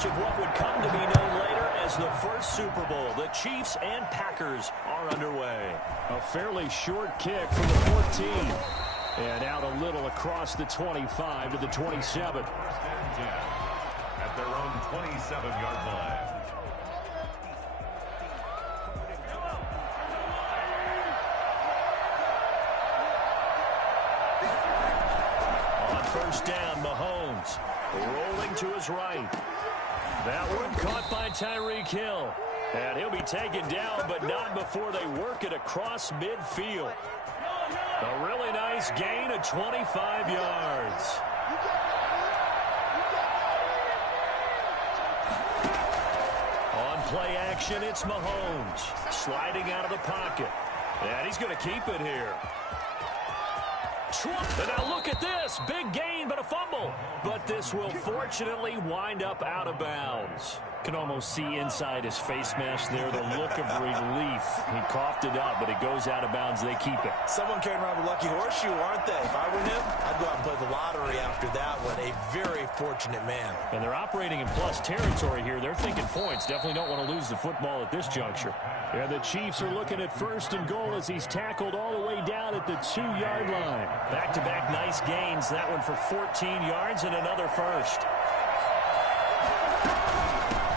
rematch of what would come to be known later as the first Super Bowl. The Chiefs and Packers are underway. A fairly short kick from the 14. And out a little across the 25 to the 27. At their own 27-yard line. On first down, Mahomes rolling to his right. That one caught by Tyreek Hill. And he'll be taken down, but not before they work it across midfield. A really nice gain of 25 yards. On play action, it's Mahomes. Sliding out of the pocket. And he's going to keep it here. And now look at this. Big gain, but a fumble. But this will fortunately wind up out of bounds. Can almost see inside his face mask there the look of relief. He coughed it up, but it goes out of bounds. They keep it. Someone came around with a lucky horseshoe, aren't they? If I were him, I'd go out and play the lottery after that one. A very fortunate man. And they're operating in plus territory here. They're thinking points. Definitely don't want to lose the football at this juncture. And the Chiefs are looking at first and goal as he's tackled all the way down at the 2-yard line. Back-to-back nice gains. That one for 14 yards and another first.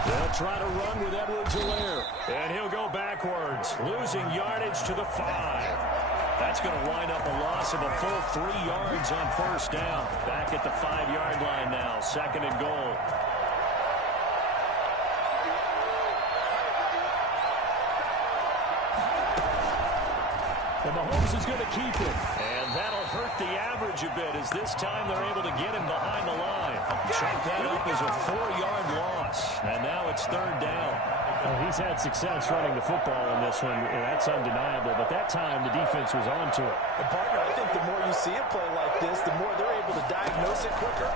They'll try to run with Edwards-Helaire. And he'll go backwards, losing yardage to the 5. That's going to wind up a loss of a full 3 yards on first down. Back at the 5-yard line now, second and goal. And Mahomes is going to keep it. And that'll hurt the average a bit as this time they're able to get him behind the line. Chalk that up as a 4-yard loss. And now it's third down. Well, he's had success running the football in this one. That's undeniable. But that time, the defense was on to it. And partner, I think the more you see a play like this, the more they're able to diagnose it quicker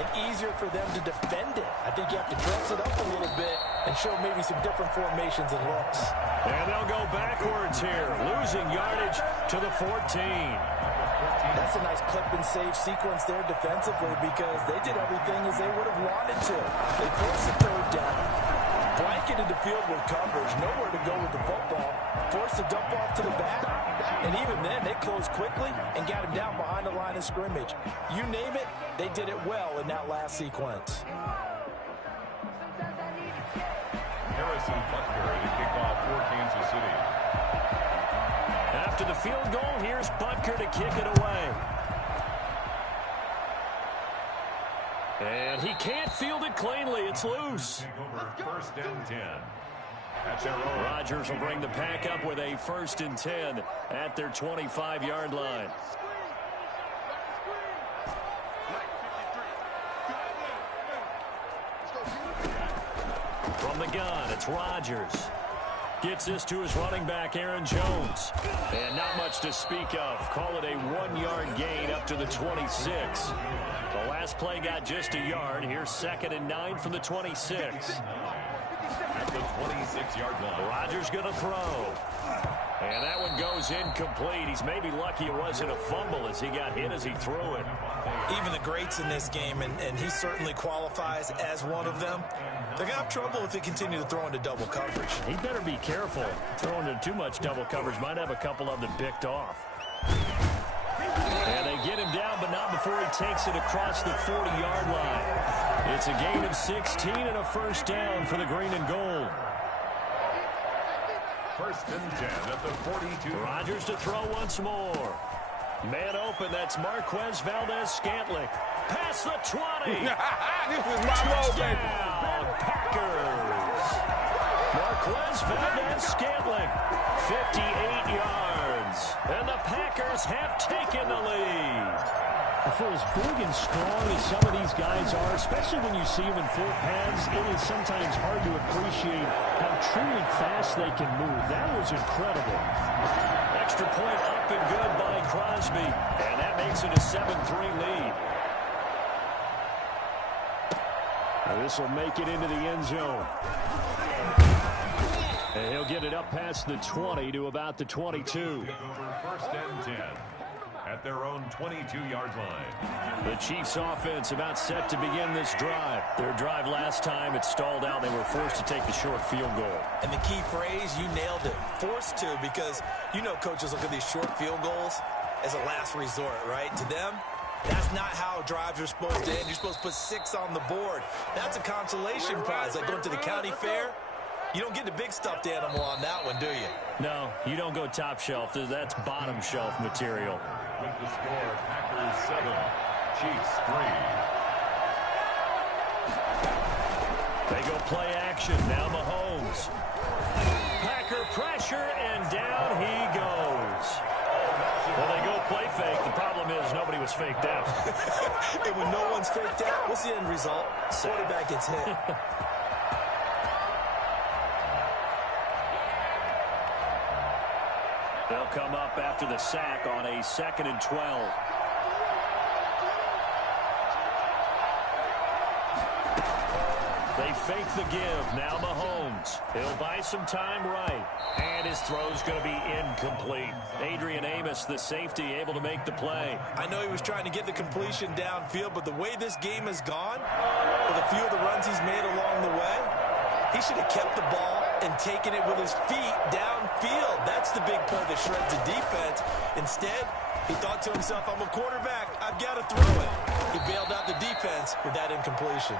and easier for them to defend it. I think you have to dress it up a little bit and show maybe some different formations and looks. And they'll go backwards here, losing yardage to the 14. That's a nice clip and save sequence there defensively because they did everything as they would have wanted to. They forced the third down, blanketed the field with coverage, nowhere to go with the football, forced the dump off to the back, and even then they closed quickly and got him down behind the line of scrimmage. You name it, they did it well in that last sequence. Harrison Butker to kick off for Kansas City. After the field goal, here's Butker to kick it away. And he can't field it cleanly. It's loose. Take over first and 10. That's their own. Rodgers will bring the pack up with a first and 10 at their 25-yard line. From the gun, it's Rodgers. Gets this to his running back, Aaron Jones. And not much to speak of. Call it a 1-yard gain up to the 26. The last play got just a yard. Here's second and 9 from the 26. At the 26-yard line. Rodgers going to throw. And that one goes incomplete. He's maybe lucky it wasn't a fumble as he got hit as he threw it. Even the greats in this game, and he certainly qualifies as one of them, they're going to have trouble if they continue to throw into double coverage. He better be careful. Throwing into too much double coverage might have a couple of them picked off. And they get him down, but not before he takes it across the 40-yard line. It's a gain of 16 and a first down for the green and gold. First and 10 at the 42. Rodgers to throw once more. Man open, that's Marquez Valdez-Scantling. Past the 20. This is my moment. Touchdown, Packers. Marquez Valdez-Scantling, 58 yards. And the Packers have taken the lead. For as big and strong as some of these guys are, especially when you see them in full pads, it is sometimes hard to appreciate how truly fast they can move. That was incredible. Extra point up and good by Crosby. And that makes it a 7-3 lead. This will make it into the end zone. And he'll get it up past the 20 to about the 22. First and 10. at their own 22-yard line. The Chiefs offense about set to begin this drive. Their drive last time, it stalled out. They were forced to take the short field goal. And the key phrase, you nailed it, forced to, because you know coaches look at these short field goals as a last resort, right? To them, that's not how drives are supposed to end. You're supposed to put 6 on the board. That's a consolation prize, like going to the county fair. You don't get the big stuffed animal on that one, do you? No, you don't go top shelf. That's bottom shelf material. With the score, Packers 7, Chiefs 3. They go play action. Now Mahomes. Packer pressure, and down he goes. Well, they go play fake. The problem is nobody was faked out. And when no one's faked out, what's the end result? Quarterback gets hit. They'll come up after the sack on a 2nd and 12. They fake the give. Now Mahomes. He'll buy some time right. And his throw's going to be incomplete. Adrian Amos, the safety, able to make the play. I know he was trying to get the completion downfield, but the way this game has gone, with a few of the runs he's made along the way, he should have kept the ball and taken it with his feet downfield. That's the big play that shreds the defense. Instead, he thought to himself, I'm a quarterback. I've got to throw it. He bailed out the defense with that incompletion.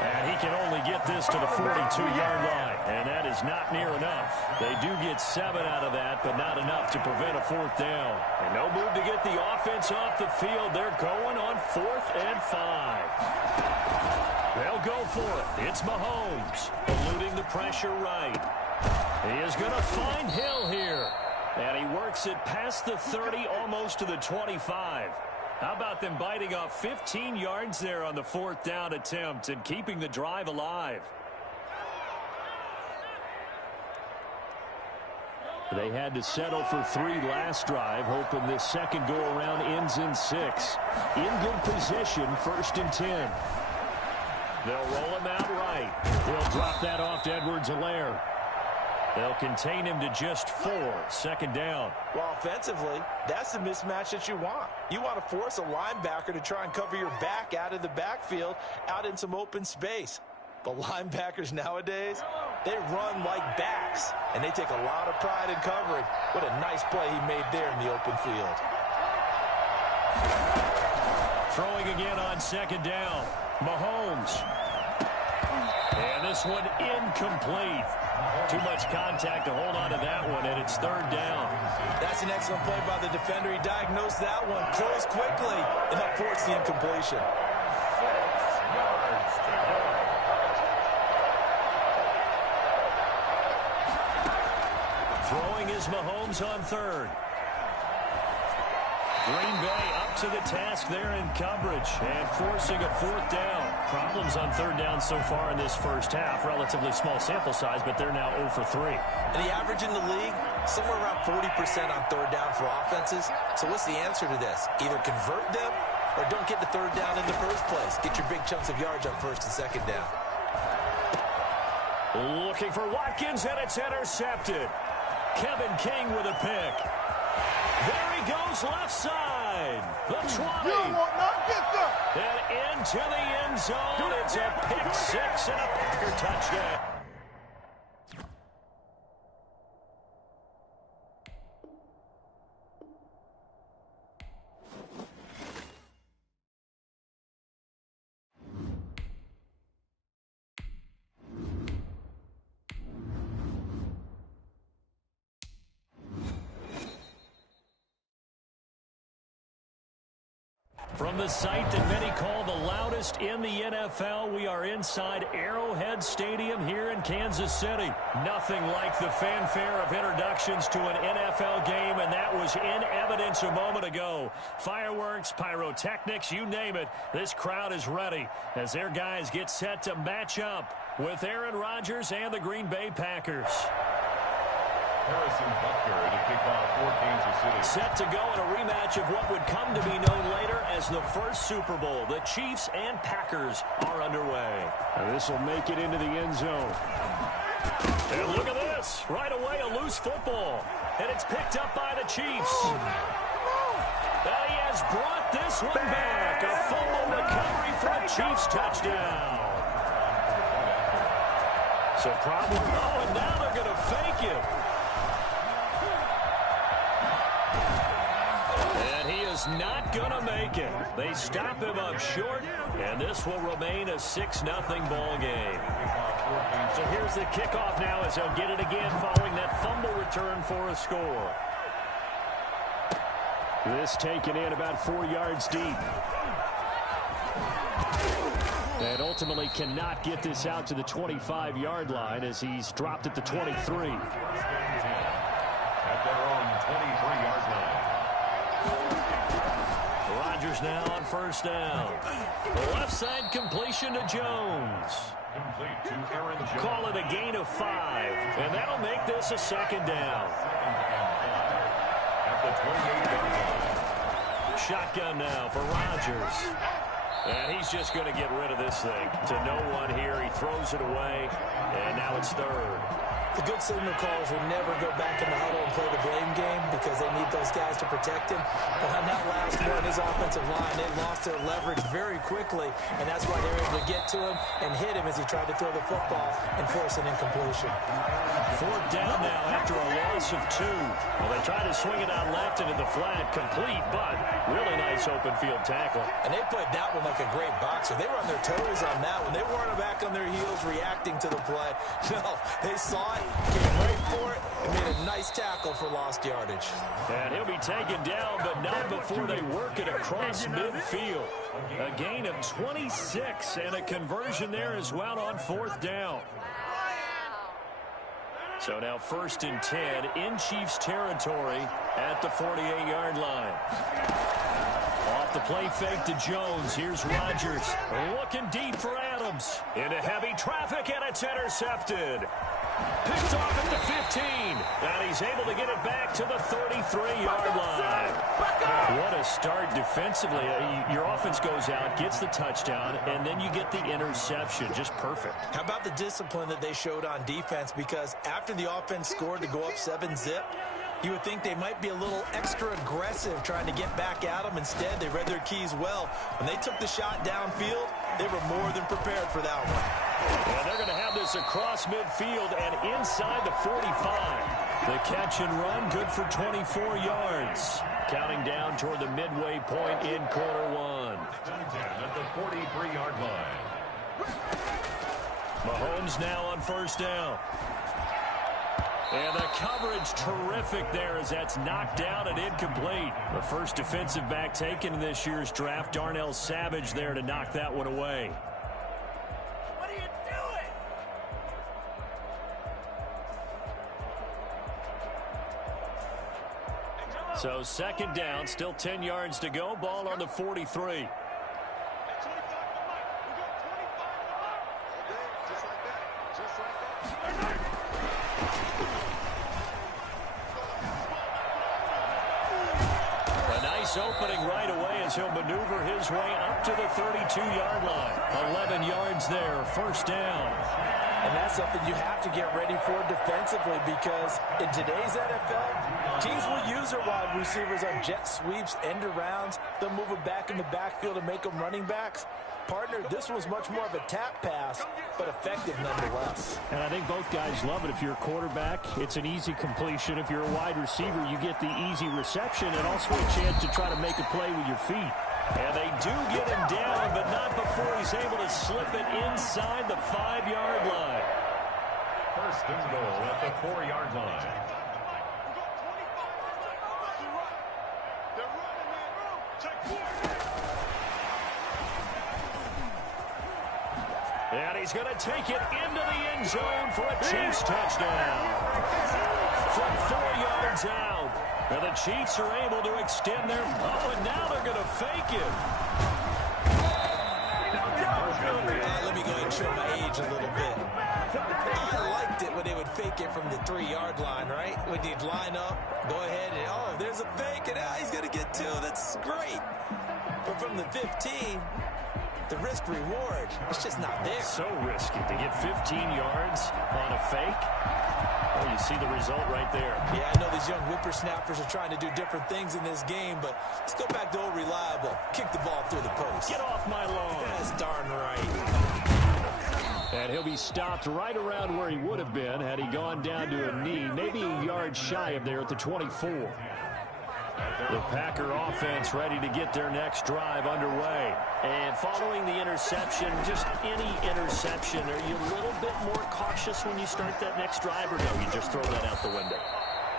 And he can only get this to the 42-yard line. And that is not near enough. They do get 7 out of that, but not enough to prevent a 4th down. And no move to get the offense off the field. They're going on 4th and 5. They'll go for it. It's Mahomes, eluding the pressure right. He is going to find Hill here. And he works it past the 30, almost to the 25. How about them biting off 15 yards there on the 4th down attempt and keeping the drive alive? They had to settle for 3 last drive, hoping this second go-around ends in 6. In good position, 1st and 10. They'll roll him out right. He'll drop that off to Edwards-Helaire. They'll contain him to just 4. 2nd down. Well, offensively, that's the mismatch that you want. You want to force a linebacker to try and cover your back out of the backfield, out in some open space. But linebackers nowadays, they run like backs, and they take a lot of pride in covering. What a nice play he made there in the open field. Throwing again on 2nd down. Mahomes. And this one incomplete. Too much contact to hold on to that one, and it's 3rd down. That's an excellent play by the defender. He diagnosed that one, closed quickly, and helped force the incompletion. 6 yards to go. Throwing is Mahomes on 3rd. Green Bay up to the task there in coverage and forcing a 4th down. Problems on 3rd down so far in this first half. Relatively small sample size, but they're now 0 for 3. And the average in the league, somewhere around 40% on 3rd down for offenses. So what's the answer to this? Either convert them or don't get the 3rd down in the first place. Get your big chunks of yards on 1st and 2nd down. Looking for Watkins, and it's intercepted. Kevin King with a pick. There he goes, left side. The 20. And into the end zone. It's a pick 6 and a Packer touchdown. From the site that many call the loudest in the NFL, we are inside Arrowhead Stadium here in Kansas City. Nothing like the fanfare of introductions to an NFL game, and that was in evidence a moment ago. Fireworks, pyrotechnics, you name it. This crowd is ready as their guys get set to match up with Aaron Rodgers and the Green Bay Packers. Harrison Butker to kick off for Kansas City. Set to go in a rematch of what would come to be known later as the first Super Bowl. The Chiefs and Packers are underway. This will make it into the end zone. And look at this. Right away, a loose football. And it's picked up by the Chiefs. And he has brought this one back. A fumble recovery for a Chiefs touchdown. So problem. Oh, and now they're going to fake him. And he is not going to make it. They stop him up short, and this will remain a 6-0 ball game. So here's the kickoff now as they'll get it again following that fumble return for a score. This taken in about 4 yards deep. And ultimately cannot get this out to the 25-yard line as he's dropped at the 23. At their own 23-yard line. Rodgers now on first down. The left side completion to Jones. Complete to Aaron Jones. Call it a gain of 5, and that'll make this a second down. At the 28-yard line. Shotgun now for Rodgers. And he's just going to get rid of this thing. To no one here. He throws it away, and now it's third. The good signal callers would never go back in the huddle and play the blame game because they need those guys to protect him. But on that last one, his offensive line, they lost their leverage very quickly, and that's why they were able to get to him and hit him as he tried to throw the football and force an incompletion. Fourth down now after a loss of 2. Well, they tried to swing it out left into the flat, complete, but really nice open field tackle. And they played that one like a great boxer. They were on their toes on that one. They weren't back on their heels reacting to the play. No, they saw it, came right for it, and made a nice tackle for lost yardage. And he'll be taken down, but not before they work it across midfield. A gain of 26 and a conversion there as well on fourth down. So now 1st and 10 in Chiefs territory at the 48-yard line. Off the play fake to Jones. Here's Rodgers looking deep for Adams. Into heavy traffic, and it's intercepted. Picked off at the 15. And he's able to get it back to the 33-yard line. What a start defensively. Your offense goes out, gets the touchdown, and then you get the interception. Just perfect. How about the discipline that they showed on defense? Because after the offense scored to go up 7-zip, you would think they might be a little extra aggressive trying to get back at them. Instead, they read their keys well. When they took the shot downfield, they were more than prepared for that one. And they're going to have this across midfield and inside the 45. The catch and run, good for 24 yards. Counting down toward the midway point in quarter 1. At the 43-yard line. Mahomes now on first down. And the coverage terrific there as that's knocked down and incomplete. The first defensive back taken in this year's draft, Darnell Savage there to knock that one away. What are you doing? So second down, still 10 yards to go. Ball on the 43. Opening right away as he'll maneuver his way up to the 32-yard line. 11 yards there, first down. And that's something you have to get ready for defensively because in today's NFL, teams will use their wide receivers on jet sweeps, end arounds. They'll move them back in the backfield and make them running backs. Partner, this was much more of a tap pass, but effective nonetheless. And I think both guys love it. If you're a quarterback, it's an easy completion. If you're a wide receiver, you get the easy reception and also a chance to try to make a play with your feet. And they do get him down, but not before he's able to slip it inside the 5-yard line. First and goal at the 4-yard line. And he's going to take it into the end zone for a Chiefs touchdown. From 4 yards out. And the Chiefs are able to extend their... Oh, and now they're going to fake it. Let me go ahead and show my age a little bit. I liked it when they would fake it from the 3-yard line, right? When you'd line up, go ahead and, oh, there's a fake, and he's going to get 2. That's great. But from the 15... the risk-reward, it's just not there. So risky to get 15 yards on a fake. Well, you see the result right there. Yeah, I know these young whippersnappers are trying to do different things in this game, but let's go back to old reliable. Kick the ball through the post. Get off my lawn. That's darn right. And he'll be stopped right around where he would have been had he gone down to a knee, maybe a yard shy of there at the 24. The Packer offense ready to get their next drive underway. And following the interception, just any interception, are you a little bit more cautious when you start that next drive, or no, you just throw that out the window?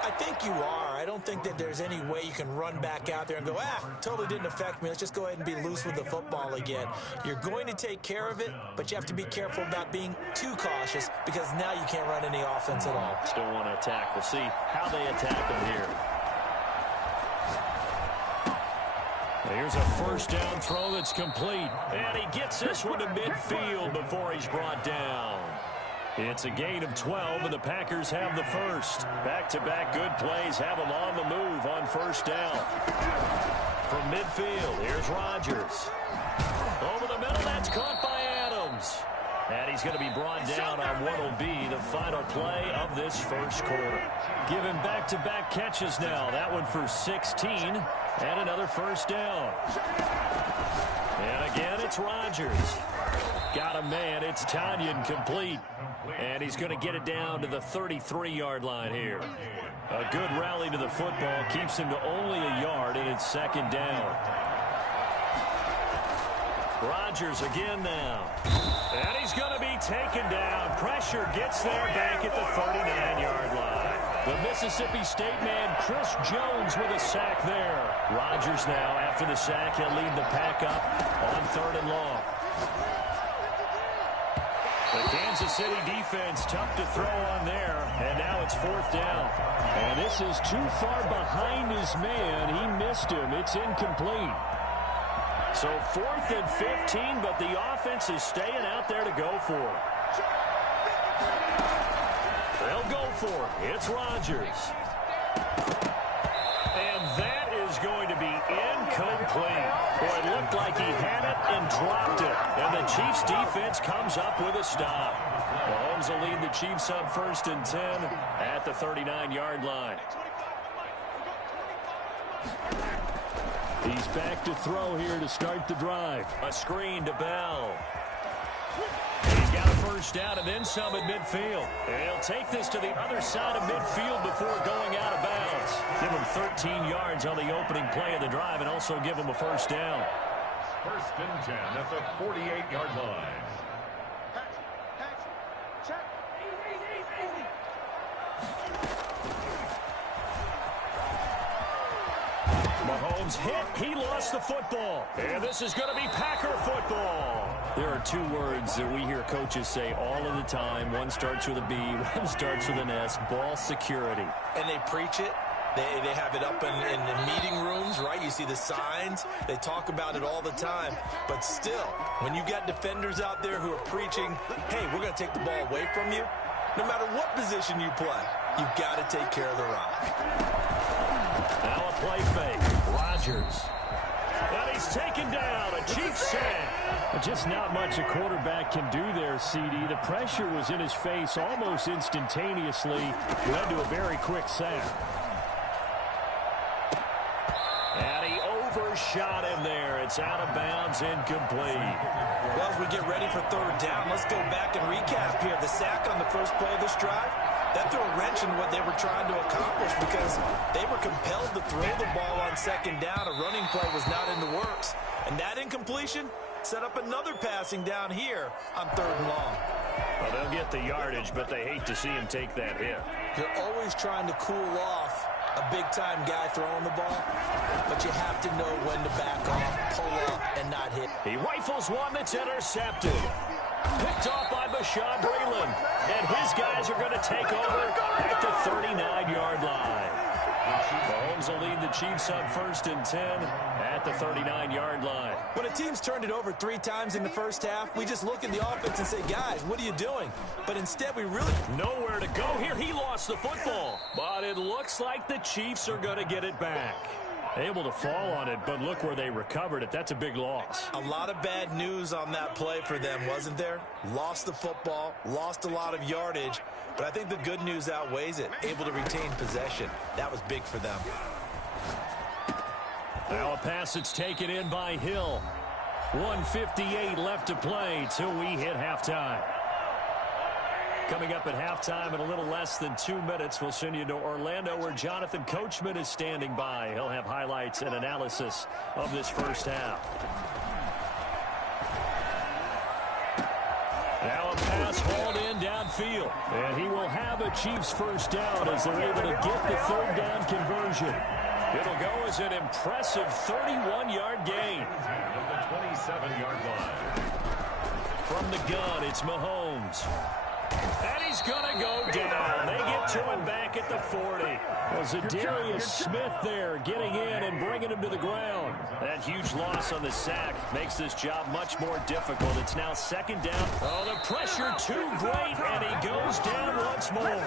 I think you are. I don't think that there's any way you can run back out there and go, totally didn't affect me. Let's just go ahead and be loose with the football again. You're going to take care of it, but you have to be careful about being too cautious because now you can't run any offense at all. Still want to attack. We'll see how they attack them here. Here's a first down throw that's complete. And he gets this one to midfield before he's brought down. It's a gain of 12, and the Packers have the first. Back-to-back good plays have them on the move on first down. From midfield, here's Rodgers. Over the middle, that's caught by Adams. And he's going to be brought down on what will be the final play of this first quarter. Giving back-to-back catches now. That one for 16, and another first down. And again, it's Rodgers. Got a man. It's Tanyan complete. And he's going to get it down to the 33-yard line here. A good rally to the football keeps him to only a yard, and it's second down. Rodgers again now. And he's going to be taken down. Pressure gets there back at the 39-yard line. The Mississippi State man, Chris Jones, with a sack there. Rodgers now, after the sack, he'll lead the pack up on 3rd and long. The Kansas City defense tough to throw on there, and now it's 4th down. And this is too far behind his man. He missed him. It's incomplete. So 4th and 15, but the offense is staying out there to go for it. They'll go for it. It's Rodgers. And that is going to be incomplete. Boy, it looked like he had it and dropped it. And the Chiefs defense comes up with a stop. Mahomes will lead the Chiefs up 1st and 10 at the 39-yard line. He's back to throw here to start the drive. A screen to Bell. He's got a first down and then some at midfield. And he'll take this to the other side of midfield before going out of bounds. Give him 13 yards on the opening play of the drive and also give him a first down. 1st and 10 at the 48-yard line. Mahomes hit. He lost the football. And this is going to be Packer football. There are 2 words that we hear coaches say all of the time. One starts with a B, one starts with an S. Ball security. And they preach it. They have it up in the meeting rooms, right? You see the signs. They talk about it all the time. But still, when you've got defenders out there who are preaching, hey, we're going to take the ball away from you, no matter what position you play, you've got to take care of the rock. Now a play fake. Rodgers. And he's taken down. A Chiefs sack. Just not much a quarterback can do there, CD. The pressure was in his face almost instantaneously. Led to a very quick sack. And he overshot him there. It's out of bounds, incomplete. Well, as we get ready for 3rd down, let's go back and recap here. The sack on the first play of this drive, that threw a wrench in what they were trying to accomplish because they were compelled to throw the ball on 2nd down. A running play was not in the works. And that incompletion set up another passing down here on 3rd and long. Well, they'll get the yardage, but they hate to see him take that hit. You're always trying to cool off a big-time guy throwing the ball, but you have to know when to back off, pull up, and not hit. He rifles one that's intercepted. Picked off by Bashaud Breeland. And his guys are going to take over at the 39-yard line. Mahomes will lead the Chiefs up 1st and 10 at the 39-yard line. When a team's turned it over 3 times in the first half, we just look at the offense and say, guys, what are you doing? But instead, we really... Nowhere to go here. He lost the football. But it looks like the Chiefs are going to get it back. Able to fall on it, but look where they recovered it. That's a big loss. A lot of bad news on that play for them, wasn't there? Lost the football, lost a lot of yardage, but I think the good news outweighs it. Able to retain possession. That was big for them. Now a pass that's taken in by Hill. 1:58 left to play till we hit halftime. Coming up at halftime in a little less than 2 minutes, we'll send you to Orlando where Jonathan Coachman is standing by. He'll have highlights and analysis of this first half. Now a pass hauled in downfield. And he will have a Chiefs first down as they're able to get the third down conversion. It'll go as an impressive 31-yard gain. At the 27-yard line. From the gun, it's Mahomes. And he's going to go down. They get to him back at the 40. Zadarius Smith there getting in and bringing him to the ground. That huge loss on the sack makes this job much more difficult. It's now second down. Oh, the pressure too great, and he goes down once more.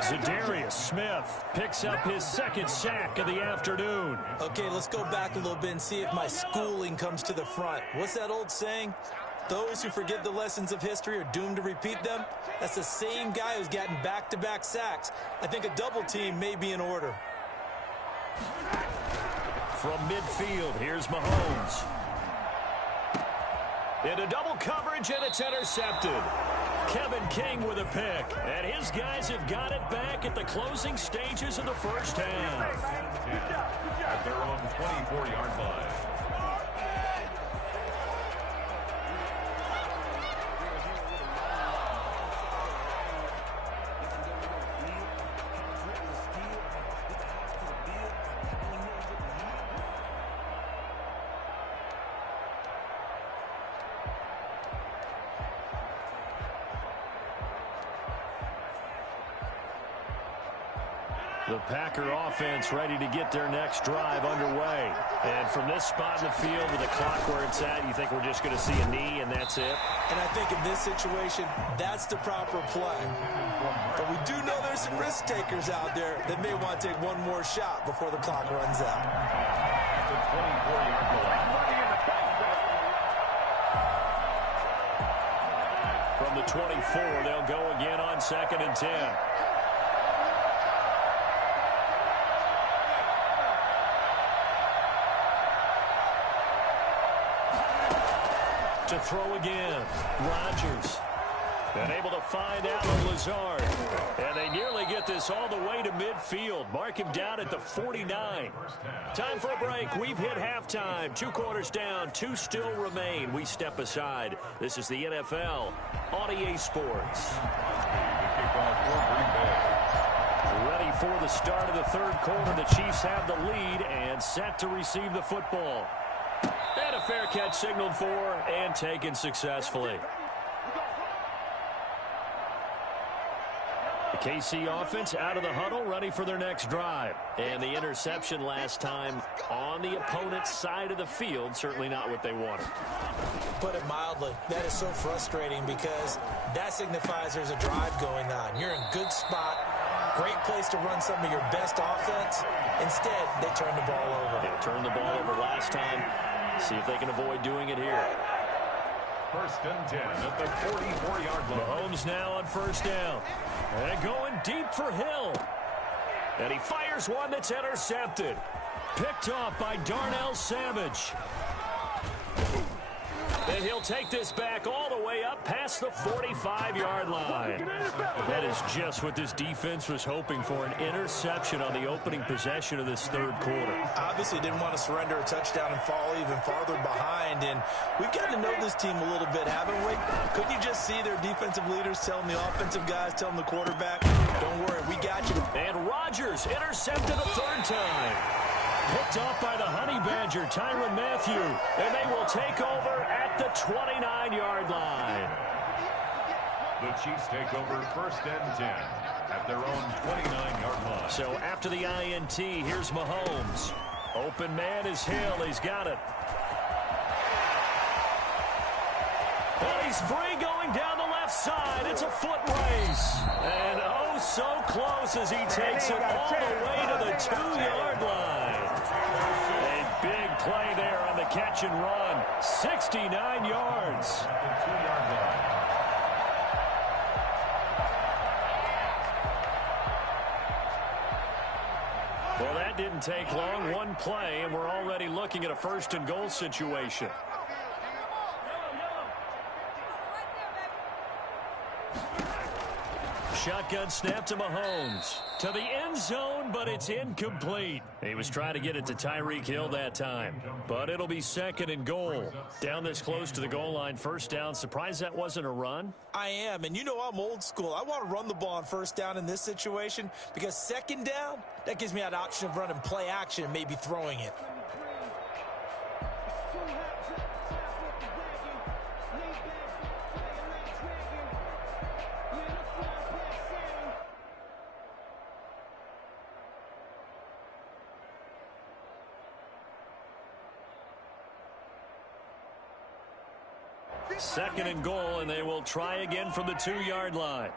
Zadarius Smith picks up his second sack of the afternoon. Okay, let's go back a little bit and see if my schooling comes to the front. What's that old saying? Those who forget the lessons of history are doomed to repeat them. That's the same guy who's gotten back-to-back sacks. I think a double team may be in order. From midfield, here's Mahomes. Into double coverage, and it's intercepted. Kevin King with a pick. And his guys have got it back at the closing stages of the first half. At their own 24-yard line. The Packer offense ready to get their next drive underway. And from this spot in the field with the clock where it's at, you think we're just going to see a knee and that's it? And I think in this situation, that's the proper play. But we do know there's some risk takers out there that may want to take one more shot before the clock runs out. At the 24-yard line. From the 24, they'll go again on 2nd and 10. To throw again, Rodgers. And able to find Allen Lazard. And they nearly get this all the way to midfield. Mark him down at the 49. Time for a break. We've hit halftime. 2 quarters down. 2 still remain. We step aside. This is the NFL on EA Sports. Ready for the start of the third quarter. The Chiefs have the lead and set to receive the football. And a fair catch signaled for and taken successfully. The KC offense out of the huddle, ready for their next drive. And the interception last time on the opponent's side of the field, certainly not what they wanted. Put it mildly, that is so frustrating because that signifies there's a drive going on. You're in a good spot, great place to run some of your best offense. Instead, they turn the ball over. They turned the ball over last time. See if they can avoid doing it here. 1st and 10 at the 44-yard line. Mahomes now on first down. And going deep for Hill. And he fires one that's intercepted. Picked off by Darnell Savage. And he'll take this back all the way up past the 45-yard line. That is just what this defense was hoping for, an interception on the opening possession of this third quarter. Obviously didn't want to surrender a touchdown and fall even farther behind. And we've gotten to know this team a little bit, haven't we? Couldn't you just see their defensive leaders telling the offensive guys, telling the quarterback, don't worry, we got you. And Rodgers intercepted a third time. Picked off by the Honey Badger, Tyrann Mathieu. And they will take over at the 29-yard line. The Chiefs take over 1st and 10 at their own 29-yard line. So after the INT, here's Mahomes. Open man is Hill. He's got it. And he's free going down the left side. It's a foot race. And oh, so close as he takes it all the way to the 2-yard line. play there on the catch and run. 69 yards. At the 2-yard line. Well, that didn't take long. One play, and we're already looking at a first-and-goal situation. Shotgun snap to Mahomes. To the end zone, but it's incomplete. He was trying to get it to Tyreek Hill that time. But it'll be 2nd and goal. Down this close to the goal line, first down. Surprised that wasn't a run? I am, and you know I'm old school. I want to run the ball on first down in this situation because 2nd down, that gives me that option of running play action and maybe throwing it. Second and goal, and they will try again from the 2-yard line.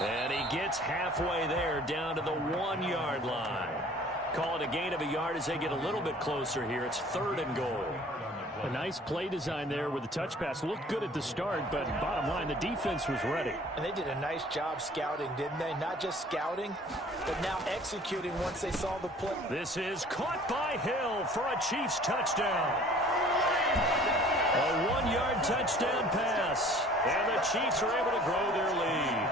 And he gets halfway there, down to the 1-yard line. Call it a gain of a yard as they get a little bit closer here. It's 3rd and goal. A nice play design there with the touch pass. Looked good at the start, but bottom line, the defense was ready. And they did a nice job scouting, didn't they? Not just scouting, but now executing once they saw the play. This is caught by Hill for a Chiefs touchdown. A 1-yard touchdown pass. And the Chiefs are able to grow their lead.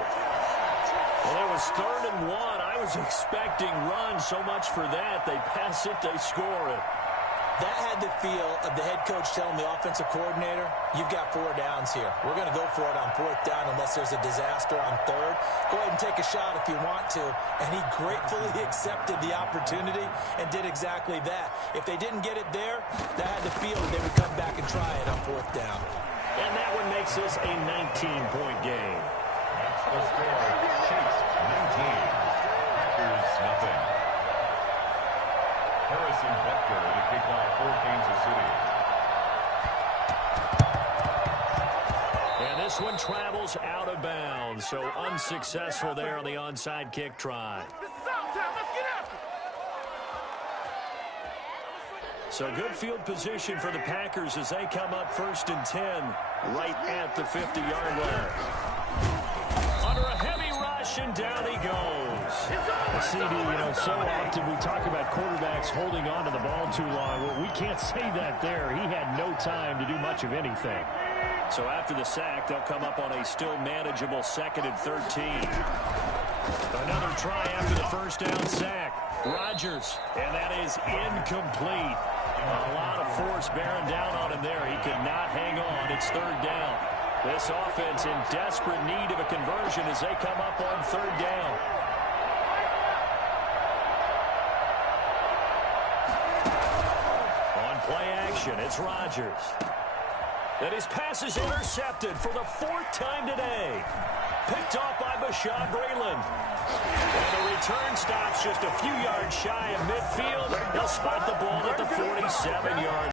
Well, it was 3rd and 1. I was expecting run, so much for that. They pass it, they score it. That had the feel of the head coach telling the offensive coordinator, you've got 4 downs here. We're going to go for it on 4th down unless there's a disaster on 3rd. Go ahead and take a shot if you want to. And he gratefully accepted the opportunity and did exactly that. If they didn't get it there, that had the feel that they would come back and try it on 4th down. And that one makes this a 19-point game. That's the score. Chiefs 19. Packers nothing. Harrison Butker to kick off for Kansas City. And this one travels out of bounds, so unsuccessful there on the onside kick try. So good field position for the Packers as they come up 1st and 10 right at the 50-yard line. Under a heavy rush, and down he goes. CD, so often we talk about quarterbacks holding on to the ball too long. Well, we can't say that there. He had no time to do much of anything. So after the sack, they'll come up on a still manageable 2nd and 13. Another try after the first down sack. Rodgers, and that is incomplete. A lot of force bearing down on him there. He could not hang on. It's 3rd down. This offense in desperate need of a conversion as they come up on 3rd down. On play action, it's Rodgers. And his pass is intercepted for the 4th time today. Picked off by Bashaud Breeland. And the return stops just a few yards shy of midfield. They'll spot the ball at the 47-yard